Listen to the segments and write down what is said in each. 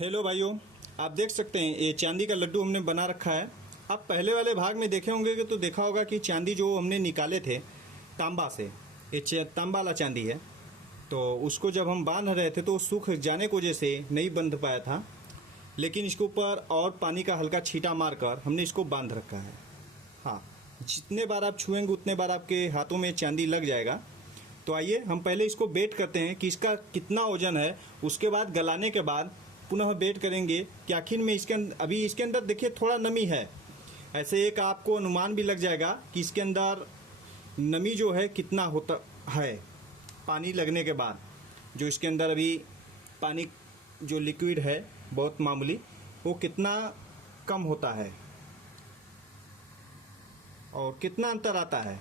Hello भाइयों, आप देख सकते हैं ये चांदी का लड्डू हमने बना रखा है। आप पहले वाले भाग में देखे होंगे कि तो देखा होगा कि चांदी जो हमने निकाले थे तांबा से, ये तांबा वाला चांदी है। तो उसको जब हम बांध रहे थे तो सूख जाने की वजह से नहीं बंध पाया था, लेकिन इसके ऊपर और पानी का हल्का छींटा मारकर हमने इसको बांध रखा है। हाँ, जितने बार आप छुएंगे उतने बार आपके हाथों में चांदी लग जाएगा। तो आइए हम पहले इसको बेट करते हैं कि इसका कितना वजन है। उसके बाद गलाने के बाद पुनः बेट करेंगे कि आखिर में अभी इसके अंदर देखिए थोड़ा नमी है। ऐसे एक आपको अनुमान भी लग जाएगा कि इसके अंदर नमी जो है कितना होता है। पानी लगने के बाद जो इसके अंदर अभी पानी जो लिक्विड है बहुत मामूली, वो कितना कम होता है और कितना अंतर आता है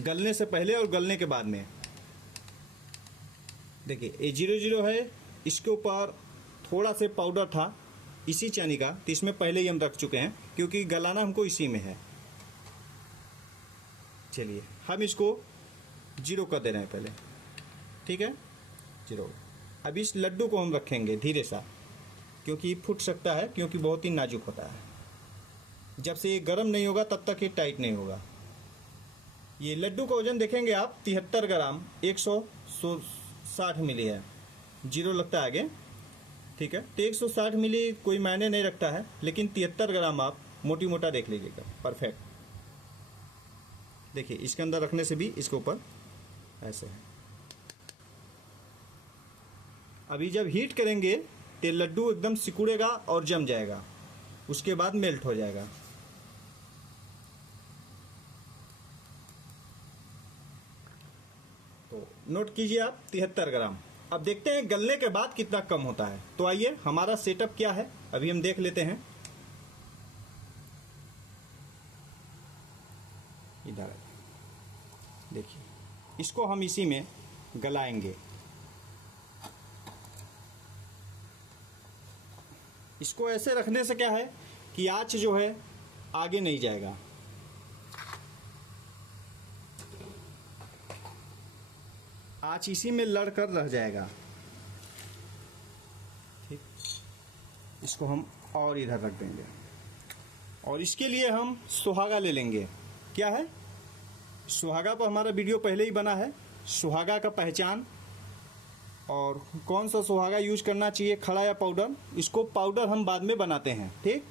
गलने से पहले और गलने के बाद में। देखिए ये 0-0 है, इसके ऊपर थोड़ा से पाउडर था इसी चांदी का, तो इसमें पहले ही हम रख चुके हैं क्योंकि गलाना हमको इसी में है। चलिए हम इसको 0 कर दे रहे हैं पहले, ठीक है 0। अब इस लड्डू को हम रखेंगे धीरे सा, क्योंकि फूट सकता है, क्योंकि बहुत ही नाजुक होता है। जब से ये गर्म नहीं होगा तब तक ये टाइट नहीं होगा। ये लड्डू का वजन देखेंगे आप 73 ग्राम 160 मिली है। 0 लगता है आगे, ठीक है। तो 160 मिली कोई मायने नहीं रखता है, लेकिन 73 ग्राम आप मोटी मोटा देख लीजिएगा, परफेक्ट। देखिए इसके अंदर रखने से भी इसके ऊपर ऐसे है। अभी जब हीट करेंगे तो लड्डू एकदम सिकुड़ेगा और जम जाएगा, उसके बाद मेल्ट हो जाएगा। तो नोट कीजिए आप 73 ग्राम। अब देखते हैं गलने के बाद कितना कम होता है। तो आइए हमारा सेटअप क्या है अभी हम देख लेते हैं। इधर देखिए, इसको हम इसी में गलाएंगे। इसको ऐसे रखने से क्या है कि आंच जो है आगे नहीं जाएगा। आंच इसी में लड़कर रह जाएगा, ठीक। इसको हम और इधर रख देंगे और इसके लिए हम सुहागा ले लेंगे। क्या है सुहागा, पर हमारा वीडियो पहले ही बना है। सुहागा का पहचान और कौन सा सुहागा यूज करना चाहिए, खड़ा या पाउडर, इसको पाउडर हम बाद में बनाते हैं, ठीक।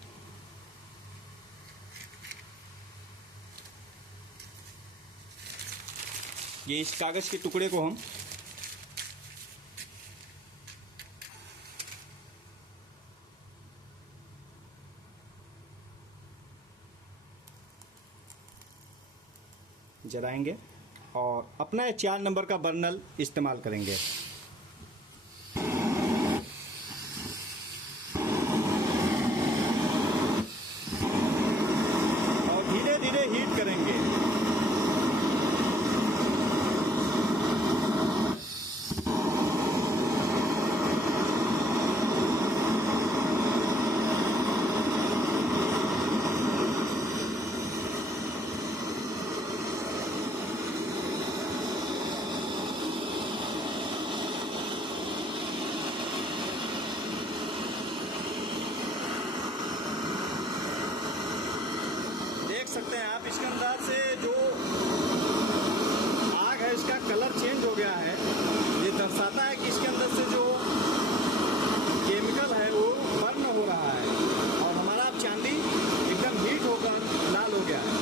ये इस कागज के टुकड़े को हम जलाएंगे और अपना 4 नंबर का बर्नल इस्तेमाल करेंगे। और धीरे धीरे हीट करेंगे। देख सकते हैं आप इसके अंदर से जो आग है इसका कलर चेंज हो गया है। ये दर्शाता है कि इसके अंदर से जो केमिकल है वो बर्न हो रहा है और हमारा चांदी एकदम हीट होकर लाल हो गया है।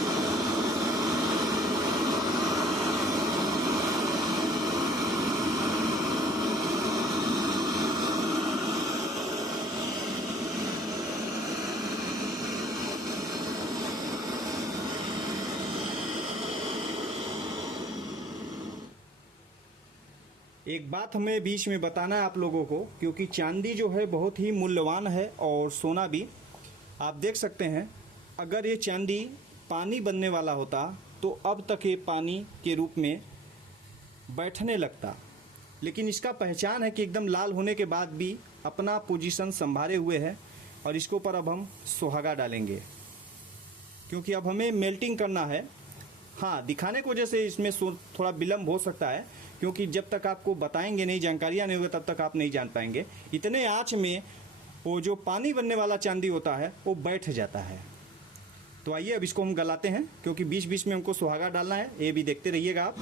एक बात हमें बीच में बताना है आप लोगों को, क्योंकि चांदी जो है बहुत ही मूल्यवान है और सोना भी। आप देख सकते हैं अगर ये चांदी पानी बनने वाला होता तो अब तक ये पानी के रूप में बैठने लगता, लेकिन इसका पहचान है कि एकदम लाल होने के बाद भी अपना पोजीशन संभाले हुए है। और इसके ऊपर अब हम सुहागा डालेंगे, क्योंकि अब हमें मेल्टिंग करना है। हाँ, दिखाने की वजह से इसमें थोड़ा विलम्ब हो सकता है, क्योंकि जब तक आपको बताएंगे नहीं, जानकारियाँ नहीं होगी, तब तक आप नहीं जान पाएंगे। इतने आँच में वो जो पानी बनने वाला चांदी होता है वो बैठ जाता है। तो आइए अब इसको हम गलाते हैं, क्योंकि बीच बीच में हमको सुहागा डालना है, ये भी देखते रहिएगा आप।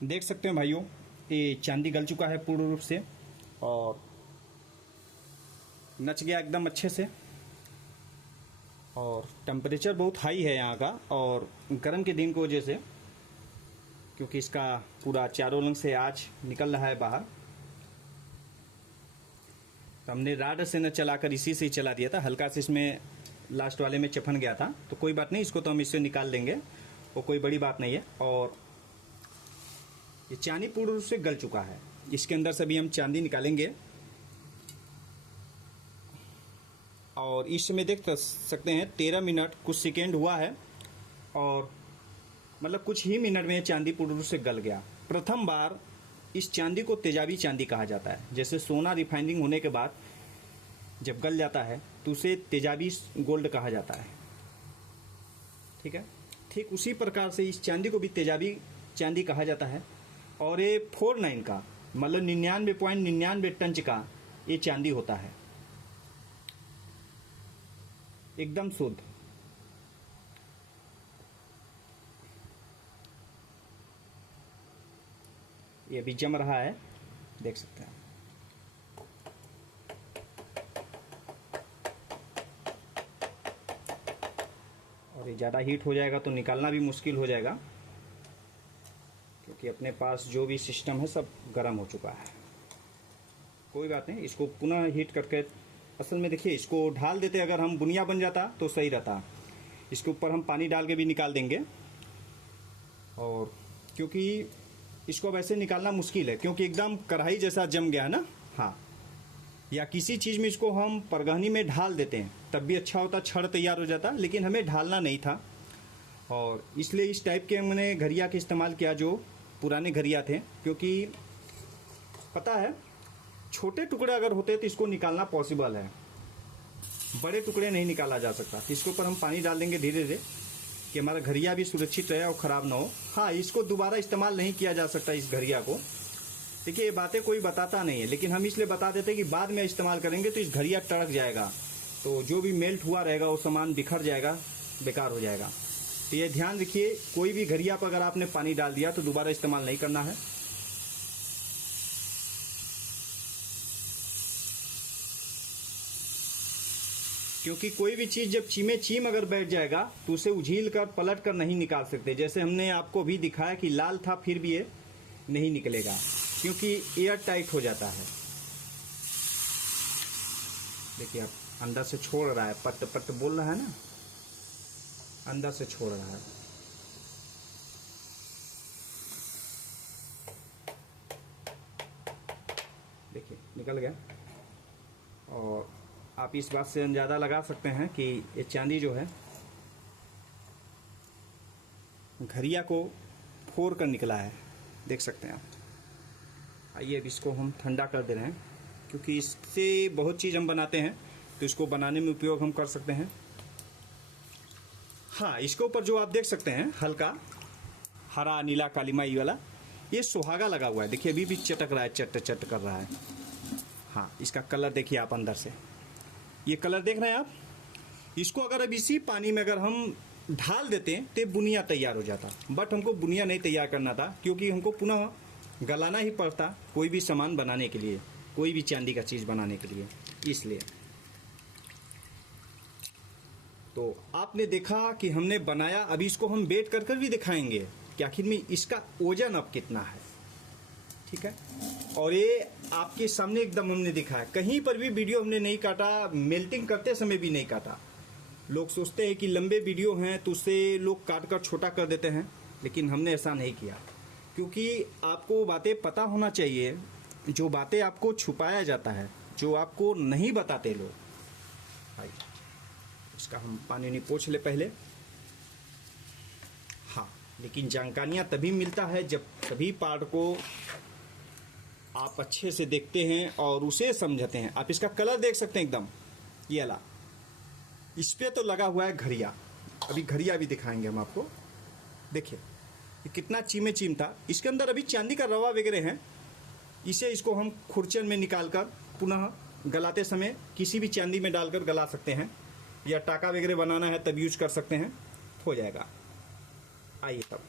देख सकते हैं भाइयों, ये चांदी गल चुका है पूर्ण रूप से और नच गया एकदम अच्छे से। और टेम्परेचर बहुत हाई है यहाँ का, और गर्म के दिन की वजह से, क्योंकि इसका पूरा चारों रंग से आज निकल रहा है बाहर, तो हमने राड से न चलाकर इसी से ही चला दिया था। हल्का से इसमें लास्ट वाले में चफन गया था, तो कोई बात नहीं, इसको तो हम इससे निकाल लेंगे, वो कोई बड़ी बात नहीं है। और ये चांदी पूर्ण रूप से गल चुका है, इसके अंदर से भी हम चांदी निकालेंगे। और इस समय देख सकते हैं 13 मिनट कुछ सेकेंड हुआ है, और मतलब कुछ ही मिनट में चांदी पूर्ण रूप से गल गया। प्रथम बार इस चांदी को तेजाबी चांदी कहा जाता है। जैसे सोना रिफाइनिंग होने के बाद जब गल जाता है तो उसे तेजाबी गोल्ड कहा जाता है, ठीक है। ठीक उसी प्रकार से इस चांदी को भी तेजाबी चांदी कहा जाता है। और ये 49 का मतलब 99.99 टंच का ये चांदी होता है, एकदम शुद्ध। ये भी जम रहा है, देख सकते हैं। और ये ज़्यादा हीट हो जाएगा तो निकालना भी मुश्किल हो जाएगा, क्योंकि अपने पास जो भी सिस्टम है सब गर्म हो चुका है। कोई बात नहीं, इसको पुनः हीट करके, असल में देखिए इसको ढाल देते, अगर हम बुनिया बन जाता तो सही रहता। इसके ऊपर हम पानी डाल के भी निकाल देंगे, और क्योंकि इसको वैसे निकालना मुश्किल है, क्योंकि एकदम कढ़ाई जैसा जम गया है ना। हाँ, या किसी चीज़ में इसको हम परगहनी में ढाल देते हैं तब भी अच्छा होता, छड़ तैयार हो जाता, लेकिन हमें ढालना नहीं था। और इसलिए इस टाइप के हमने घड़िया का इस्तेमाल किया, जो पुराने घड़िया थे, क्योंकि पता है छोटे टुकड़े अगर होते तो इसको निकालना पॉसिबल है, बड़े टुकड़े नहीं निकाला जा सकता। तो इसके ऊपर हम पानी डाल देंगे धीरे धीरे, कि हमारा घड़िया भी सुरक्षित रहे और ख़राब ना हो। हाँ, इसको दोबारा इस्तेमाल नहीं किया जा सकता इस घड़िया को। देखिए ये बातें कोई बताता नहीं है, लेकिन हम इसलिए बता देते हैं कि बाद में इस्तेमाल करेंगे तो इस घड़िया टड़क जाएगा, तो जो भी मेल्ट हुआ रहेगा वो सामान बिखर जाएगा, बेकार हो जाएगा। तो ये ध्यान रखिए, कोई भी घड़िया पर अगर आपने पानी डाल दिया तो दोबारा इस्तेमाल नहीं करना है। क्योंकि कोई भी चीज़ जब चीम अगर बैठ जाएगा तो उसे उझील कर पलट कर नहीं निकाल सकते। जैसे हमने आपको भी दिखाया कि लाल था फिर भी ये नहीं निकलेगा, क्योंकि एयर टाइट हो जाता है। देखिए आप अंदर से छोड़ रहा है, पट पट बोल रहा है ना, अंदर से छोड़ रहा है। देखिए निकल गया। और आप इस बात से अंदाज़ा लगा सकते हैं कि ये चांदी जो है घड़िया को फोड़ कर निकला है, देख सकते हैं आप। आइए अब इसको हम ठंडा कर दे रहे हैं, क्योंकि इससे बहुत चीज़ हम बनाते हैं, तो इसको बनाने में उपयोग हम कर सकते हैं। हाँ, इसके ऊपर जो आप देख सकते हैं हल्का हरा नीला कालीमाई वाला, ये सुहागा लगा हुआ है। देखिए अभी भी चटक रहा है, चट चट कर रहा है। हाँ, इसका कलर देखिए आप, अंदर से ये कलर देख रहे हैं आप। इसको अगर अब इसी पानी में अगर हम ढाल देते हैं तो बुनिया तैयार हो जाता, बट हमको बुनिया नहीं तैयार करना था, क्योंकि हमको पुनः गलाना ही पड़ता कोई भी सामान बनाने के लिए, कोई भी चांदी का चीज़ बनाने के लिए। इसलिए तो आपने देखा कि हमने बनाया, अभी इसको हम वेट कर भी दिखाएंगे कि आखिर में इसका वजन अब कितना है, ठीक है। और ये आपके सामने एकदम हमने दिखाया, कहीं पर भी वीडियो हमने नहीं काटा, मेल्टिंग करते समय भी नहीं काटा। लोग सोचते हैं कि लंबे वीडियो हैं तो उससे लोग काट कर छोटा कर देते हैं, लेकिन हमने ऐसा नहीं किया, क्योंकि आपको बातें पता होना चाहिए। जो बातें आपको छुपाया जाता है, जो आपको नहीं बताते लोग। भाई इसका हम पानी नहीं पोंछ ले पहले। हाँ, लेकिन जानकारियाँ तभी मिलता है जब सभी पार्ट को आप अच्छे से देखते हैं और उसे समझते हैं। आप इसका कलर देख सकते हैं एकदम ये वाला, इस पे तो लगा हुआ है घड़िया। अभी घड़िया भी दिखाएंगे हम आपको। देखिए ये कितना चीमे चीम था, इसके अंदर अभी चांदी का रवा वगैरह है। इसे इसको हम खुरचन में निकालकर पुनः गलाते समय किसी भी चांदी में डालकर गला सकते हैं, या टाका वगैरह बनाना है तब यूज कर सकते हैं, हो जाएगा। आइए तब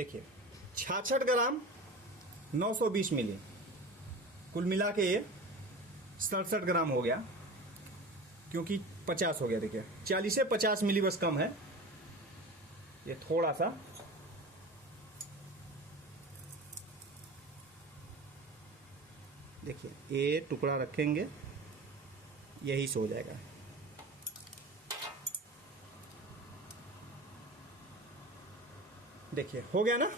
देखिए 66 ग्राम 920 मिली, कुल मिला के ये 67 ग्राम हो गया, क्योंकि 50 हो गया। देखिए 40 से 50 मिली बस कम है, ये थोड़ा सा। देखिए ये टुकड़ा रखेंगे, यही से हो जाएगा। देखिए हो गया ना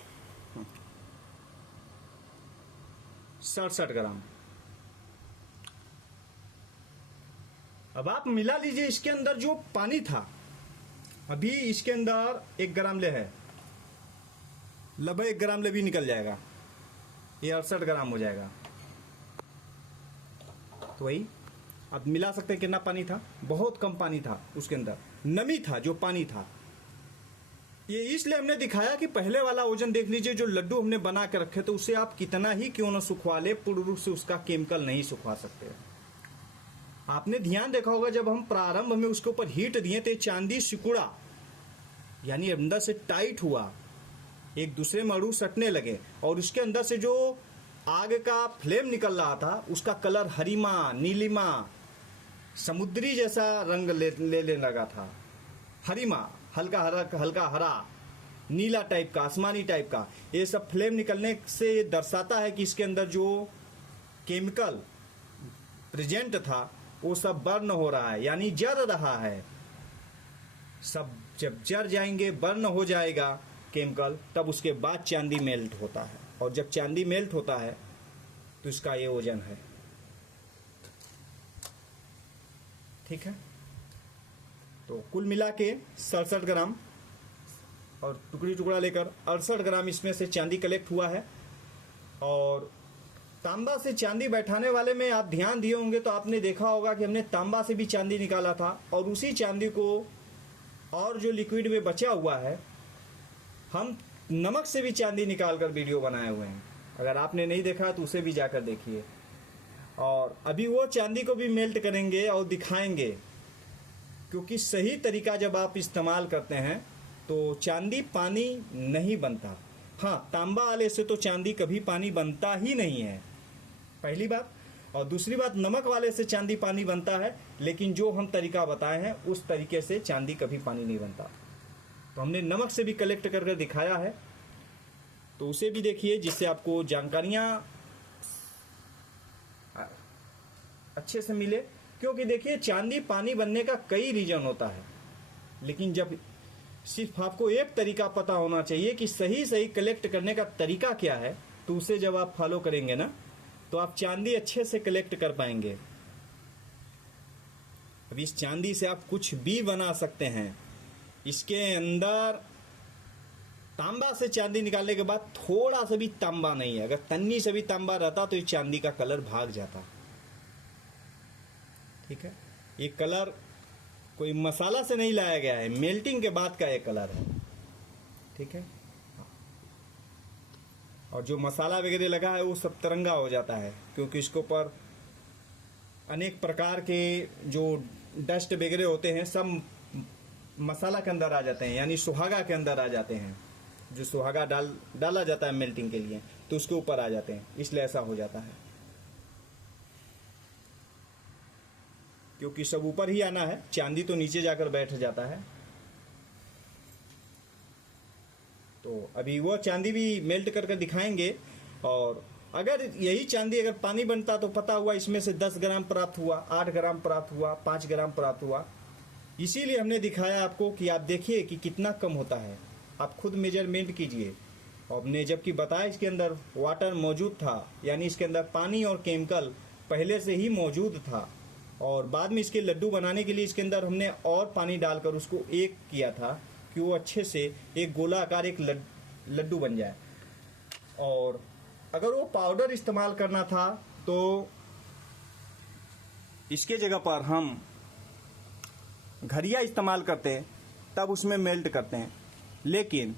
67 ग्राम। अब आप मिला लीजिए इसके अंदर जो पानी था, अभी इसके अंदर 1 ग्राम ले है, लगभग 1 ग्राम ले भी निकल जाएगा, ये 68 ग्राम हो जाएगा। तो वही अब मिला सकते हैं कितना पानी था, बहुत कम पानी था उसके अंदर, नमी था जो पानी था। ये इसलिए हमने दिखाया कि पहले वाला ओजन देख लीजिए, जो लड्डू हमने बना के रखे थे उसे आप कितना ही क्यों ना सुखवा ले, पूर्ण रूप से उसका केमिकल नहीं सुखवा सकते। आपने ध्यान देखा होगा जब हम प्रारंभ में उसके ऊपर हीट दिए थे, चांदी सिकुड़ा, यानी अंदर से टाइट हुआ, एक दूसरे में अणु सटने लगे, और उसके अंदर से जो आग का फ्लेम निकल रहा था उसका कलर हरीमा, नीलिमा, समुद्री जैसा रंग लेने लगा था। हरीमा, हल्का हरा, नीला टाइप का, आसमानी टाइप का, ये सब फ्लेम निकलने से दर्शाता है कि इसके अंदर जो केमिकल प्रेजेंट था वो सब बर्न हो रहा है, यानी जल रहा है। सब जब जल जाएंगे, बर्न हो जाएगा केमिकल, तब उसके बाद चांदी मेल्ट होता है, और जब चांदी मेल्ट होता है तो इसका ये वजन है। ठीक है, तो कुल मिला के 67 ग्राम और टुकड़ी टुकड़ा लेकर 68 ग्राम इसमें से चांदी कलेक्ट हुआ है। और तांबा से चांदी बैठाने वाले में आप ध्यान दिए होंगे तो आपने देखा होगा कि हमने तांबा से भी चांदी निकाला था, और उसी चांदी को और जो लिक्विड में बचा हुआ है, हम नमक से भी चांदी निकाल कर वीडियो बनाए हुए हैं। अगर आपने नहीं देखा तो उसे भी जाकर देखिए। और अभी वो चांदी को भी मेल्ट करेंगे और दिखाएंगे, क्योंकि सही तरीका जब आप इस्तेमाल करते हैं तो चांदी पानी नहीं बनता। हाँ, तांबा वाले से तो चांदी कभी पानी बनता ही नहीं है, पहली बात। और दूसरी बात, नमक वाले से चांदी पानी बनता है, लेकिन जो हम तरीका बताए हैं उस तरीके से चांदी कभी पानी नहीं बनता। तो हमने नमक से भी कलेक्ट करके दिखाया है, तो उसे भी देखिए, जिससे आपको जानकारियाँ अच्छे से मिले। क्योंकि देखिए चांदी पानी बनने का कई रीजन होता है, लेकिन जब सिर्फ आपको एक तरीका पता होना चाहिए कि सही कलेक्ट करने का तरीका क्या है, तो उसे जब आप फॉलो करेंगे ना, तो आप चांदी अच्छे से कलेक्ट कर पाएंगे। अब इस चांदी से आप कुछ भी बना सकते हैं। इसके अंदर तांबा से चांदी निकालने के बाद थोड़ा सा भी तांबा नहीं है, अगर तन्नी से भी तांबा रहता तो ये चांदी का कलर भाग जाता। ठीक है, ये कलर कोई मसाला से नहीं लाया गया है, मेल्टिंग के बाद का ये कलर है। ठीक है, और जो मसाला वगैरह लगा है वो सब तिरंगा हो जाता है, क्योंकि इसके ऊपर अनेक प्रकार के जो डस्ट वगैरह होते हैं सब मसाला के अंदर आ जाते हैं, यानी सुहागा के अंदर आ जाते हैं। जो सुहागा डाला जाता है मेल्टिंग के लिए, तो उसके ऊपर आ जाते हैं, इसलिए ऐसा हो जाता है। क्योंकि सब ऊपर ही आना है, चांदी तो नीचे जाकर बैठ जाता है। तो अभी वो चांदी भी मेल्ट करके दिखाएंगे। और अगर यही चांदी अगर पानी बनता तो पता हुआ इसमें से 10 ग्राम प्राप्त हुआ, 8 ग्राम प्राप्त हुआ, 5 ग्राम प्राप्त हुआ। इसीलिए हमने दिखाया आपको कि आप देखिए कि कितना कम होता है, आप खुद मेजरमेंट कीजिए। हमने जबकि बताया इसके अंदर वाटर मौजूद था, यानी इसके अंदर पानी और केमिकल पहले से ही मौजूद था, और बाद में इसके लड्डू बनाने के लिए इसके अंदर हमने और पानी डालकर उसको एक किया था कि वो अच्छे से एक गोलाकार एक लड्डू बन जाए। और अगर वो पाउडर इस्तेमाल करना था तो इसके जगह पर हम घड़िया इस्तेमाल करते हैं, तब उसमें मेल्ट करते हैं। लेकिन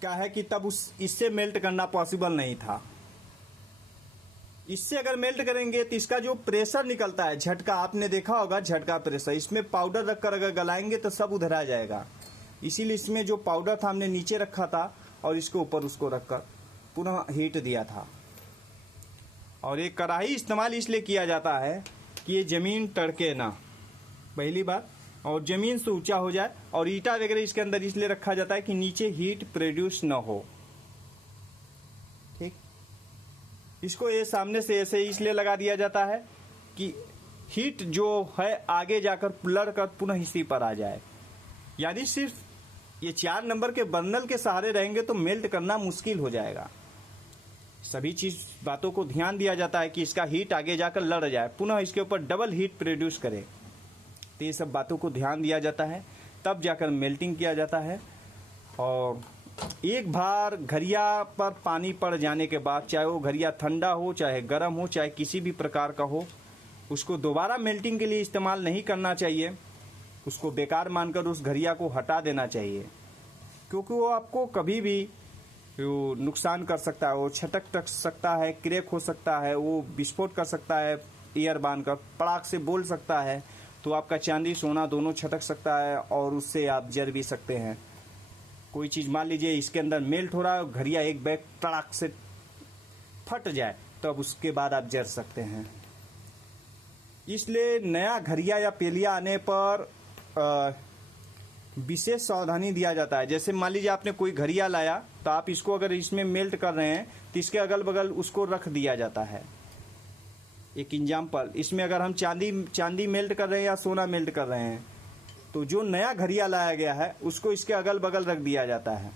क्या है कि तब इससे मेल्ट करना पॉसिबल नहीं था। इससे अगर मेल्ट करेंगे तो इसका जो प्रेशर निकलता है, झटका, आपने देखा होगा झटका प्रेशर, इसमें पाउडर रखकर अगर गलाएंगे तो सब उधर आ जाएगा। इसीलिए इसमें जो पाउडर था हमने नीचे रखा था, और इसके ऊपर उसको रखकर पुनः हीट दिया था। और ये कढ़ाई इस्तेमाल इसलिए किया जाता है कि ये ज़मीन तड़के ना, पहली बात, और ज़मीन से ऊंचा हो जाए। और ईटा वगैरह इसके अंदर इसलिए रखा जाता है कि नीचे हीट प्रोड्यूस ना हो। ठीक, इसको ये सामने से ऐसे इसलिए लगा दिया जाता है कि हीट जो है आगे जाकर लड़ कर पुनः इसी पर आ जाए। यानी सिर्फ ये 4 नंबर के बर्नल के सहारे रहेंगे तो मेल्ट करना मुश्किल हो जाएगा। सभी बातों को ध्यान दिया जाता है कि इसका हीट आगे जाकर लड़ जाए, पुनः इसके ऊपर डबल हीट प्रोड्यूस करे। तो ये सब बातों को ध्यान दिया जाता है, तब जाकर मेल्टिंग किया जाता है। और एक बार घरिया पर पानी पड़ जाने के बाद, चाहे वो घरिया ठंडा हो, चाहे गर्म हो, चाहे किसी भी प्रकार का हो, उसको दोबारा मेल्टिंग के लिए इस्तेमाल नहीं करना चाहिए। उसको बेकार मानकर उस घरिया को हटा देना चाहिए, क्योंकि वो आपको कभी भी वो नुकसान कर सकता है। वो छटक सकता है, क्रैक हो सकता है, वो विस्फोट कर सकता है, एयर बांधकर पड़ाक से बोल सकता है। तो आपका चांदी सोना दोनों छटक सकता है और उससे आप जल भी सकते हैं। कोई चीज़ मान लीजिए इसके अंदर मेल्ट हो रहा है, घरिया एक बैग तड़ाक से फट जाए, तो अब उसके बाद आप जल सकते हैं। इसलिए नया घरिया या पेलिया आने पर विशेष सावधानी दिया जाता है। जैसे मान लीजिए आपने कोई घरिया लाया, तो आप इसको अगर इसमें मेल्ट कर रहे हैं तो इसके अगल बगल उसको रख दिया जाता है। एक एग्जाम्पल, इसमें अगर हम चांदी मेल्ट कर रहे हैं या सोना मेल्ट कर रहे हैं, तो जो नया घरिया लाया गया है उसको इसके अगल बगल रख दिया जाता है।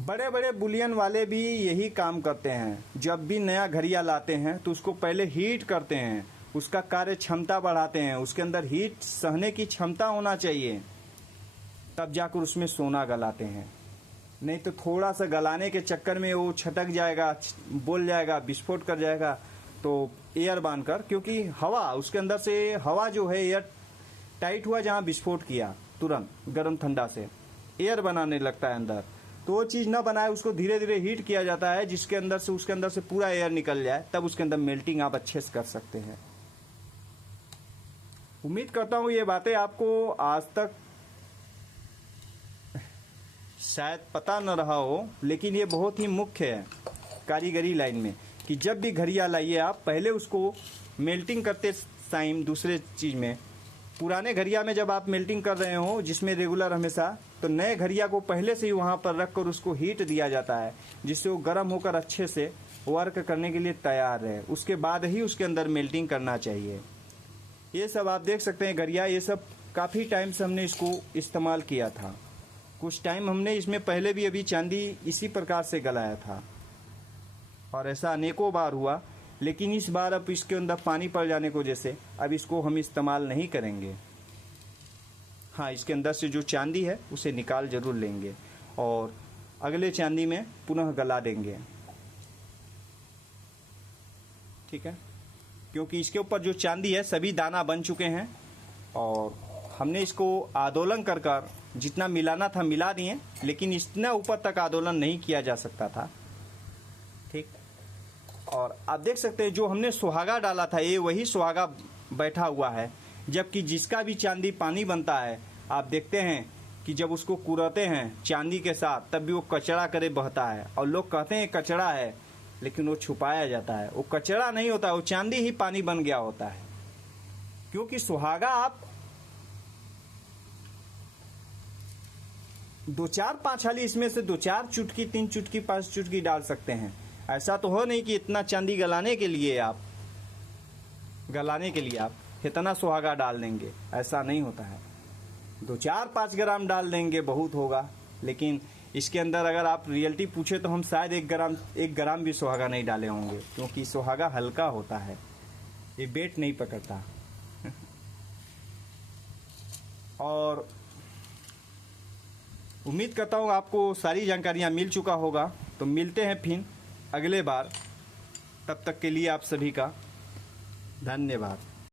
बड़े बड़े बुलियन वाले भी यही काम करते हैं। जब भी नया घरिया लाते हैं तो उसको पहले हीट करते हैं, उसका कार्य क्षमता बढ़ाते हैं, उसके अंदर हीट सहने की क्षमता होना चाहिए, तब जाकर उसमें सोना गलाते हैं। नहीं तो थोड़ा सा गलाने के चक्कर में वो छटक जाएगा, बोल जाएगा, विस्फोट कर जाएगा। तो एयर बांधकर, क्योंकि हवा उसके अंदर से, हवा जो है एयर टाइट हुआ, जहाँ विस्फोट किया तुरंत गर्म ठंडा से एयर बनाने लगता है अंदर। तो वो चीज़ ना बनाए, उसको धीरे धीरे हीट किया जाता है, जिसके अंदर से उसके अंदर से पूरा एयर निकल जाए, तब उसके अंदर मेल्टिंग आप अच्छे से कर सकते हैं। उम्मीद करता हूँ ये बातें आपको आज तक शायद पता न रहा हो, लेकिन ये बहुत ही मुख्य है कारीगरी लाइन में कि जब भी घरिया लाइए आप पहले उसको मेल्टिंग करते टाइम, दूसरे चीज़ में पुराने घरिया में जब आप मेल्टिंग कर रहे हो जिसमें रेगुलर हमेशा, तो नए घरिया को पहले से ही वहाँ पर रख कर उसको हीट दिया जाता है, जिससे वो गर्म होकर अच्छे से वर्क करने के लिए तैयार रहे। उसके बाद ही उसके अंदर मेल्टिंग करना चाहिए। ये सब आप देख सकते हैं घरिया, ये सब काफ़ी टाइम से हमने इसको इस्तेमाल किया था। कुछ टाइम हमने इसमें पहले भी अभी चांदी इसी प्रकार से गलाया था और ऐसा अनेकों बार हुआ, लेकिन इस बार अब इसके अंदर पानी पड़ जाने की वजह से अब इसको हम इस्तेमाल नहीं करेंगे। हाँ, इसके अंदर से जो चांदी है उसे निकाल जरूर लेंगे और अगले चांदी में पुनः गला देंगे। ठीक है, क्योंकि इसके ऊपर जो चांदी है सभी दाना बन चुके हैं और हमने इसको आंदोलन कर कर जितना मिलाना था मिला दिए, लेकिन इतना ऊपर तक आंदोलन नहीं किया जा सकता था। ठीक, और आप देख सकते हैं जो हमने सुहागा डाला था ये वही सुहागा बैठा हुआ है, जबकि जिसका भी चांदी पानी बनता है आप देखते हैं कि जब उसको कुरते हैं चांदी के साथ तब भी वो कचरा करे बहता है। और लोग कहते हैं कचरा है, लेकिन वो छुपाया जाता है। वो कचरा नहीं होता, वो चांदी ही पानी बन गया होता है। क्योंकि सुहागा आप 2-4-5 हाली इसमें से 2-4 चुटकी, 3 चुटकी, 5 चुटकी डाल सकते हैं। ऐसा तो हो नहीं कि इतना चांदी गलाने के लिए आप इतना सुहागा डाल देंगे, ऐसा नहीं होता है। 2-4-5 ग्राम डाल देंगे बहुत होगा, लेकिन इसके अंदर अगर आप रियलिटी पूछे तो हम शायद 1 ग्राम भी सुहागा नहीं डाले होंगे, क्योंकि सुहागा हल्का होता है, ये वेट नहीं पकड़ता। और उम्मीद करता हूँ आपको सारी जानकारियाँ मिल चुका होगा। तो मिलते हैं फिर अगले बार, तब तक के लिए आप सभी का धन्यवाद।